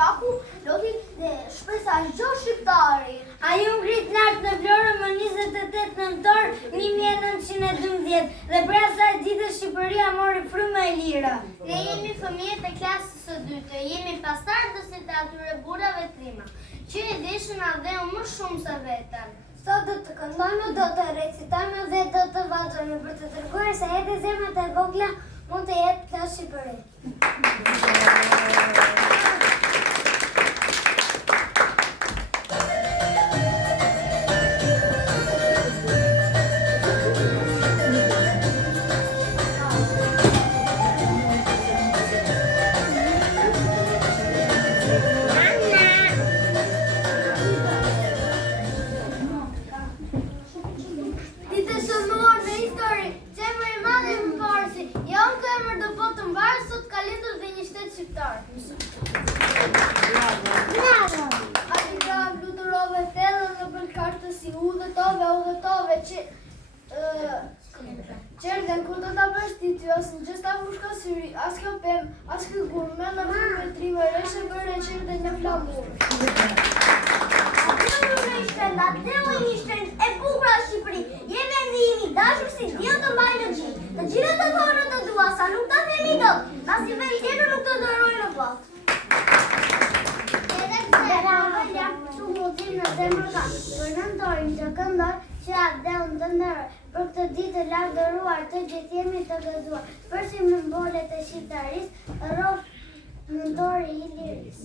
gjaku, loti dhe shpresa çdo shqiptari. Ai u ngrit lart në Florë më 28 nëntor 1912 dhe për asaj dite Shqipëria mori frymë e lira. Ne jemi fëmijët e klasës së dytë, jemi pastardësit e atyre burrave trima, që e dishin adheu më shumë se vetën. Sot do të këndojmë, do të recitojmë dhe do të vallëzojmë për të treguar se edhe zemrat e vogla mund të jetë kjo Shqipëri. Qërden, ku do t'a bësh ti ty, asë në gjës t'a fushka syri, asë kjo pem, asë kjo gurë, me në me trime, reshe bërë e qërden në flamur. Ateu ishten e bukura Shqipëri, je vendi imi, dashur si djell të mbaj në gjithë. Të gjithë të thonë të dua, sa nuk të themi dot, pasi vend tjetër nuk të dëroj në pot. Edhe këse ravelja të muzim në zemër ka, për nëntorin që këndoj, që adheun të ndëroj. Për këtë ditë të lavdëruar të gjithë jemi të gëzuar, për si më mbolet e shqiptaris, rrof nëntori i liris.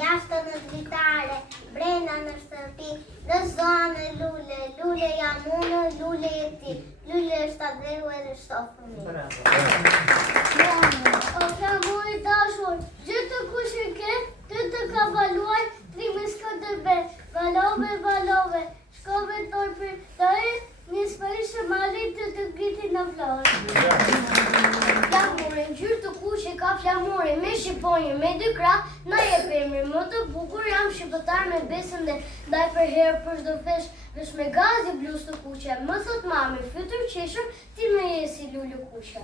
Jashtë në dritare, brenda në shtëpi, në zonë lule, lule jam unë, lule e ti, lule është adheru edhe shtofë mi. O flamur i dashur, gjithë të kush e ke, ty të ka valuar, trimi s'ka dërbe, valove, valove, shkove torpër të e, njës për ishë malit të griti në florë. Flamure, gjyrë të kush e ka flamure, me shqiponjë, me dy krah, na je femri, më të bukur jam shqiptar me besën dhe ndaj për herë për shdo fesh, vesh me gazi bluz të kuqe, më thot mami, fytër qeshur, ti me jesi lullu kuqe.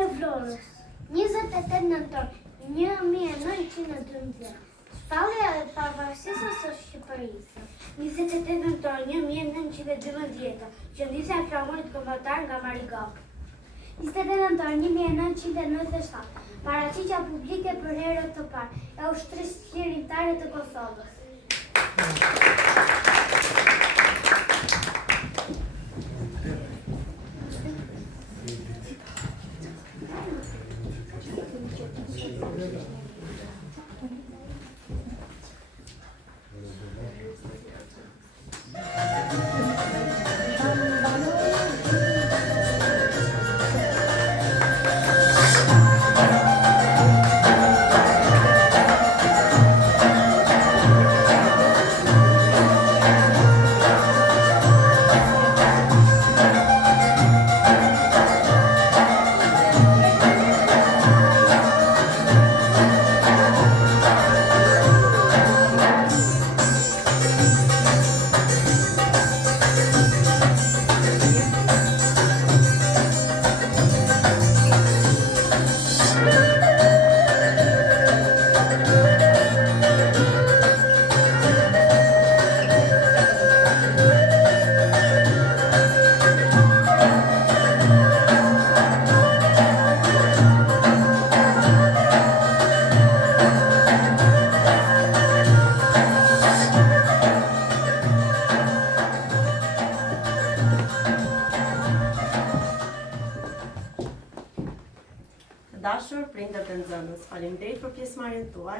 e Vlorës. 28 nëntor 1912. Shpallja e pavarësisë së Shqipërisë. 28 nëntor 1912. Qëndisja e flamurit kombëtar nga Marigall. 28 nëntor 1997. Paraqitja publike për herë të parë e ushtrisë lirimtare të Kosovës. Dashur prindër të nxënës, faleminderit për pjesëmarrjen tuaj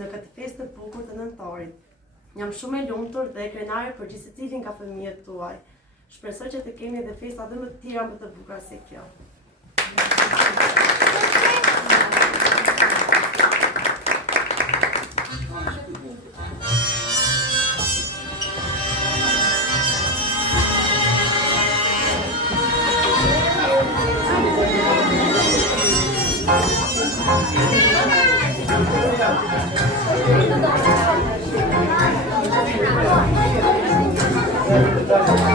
në këtë festë të bukur të nëntorit. Jam shumë e lumtur dhe krenare për gjithë secilin nga fëmijët tuaj. Shpresoj që të kemi edhe festa dhe më të tjera më të bukura se kjo. Thank you.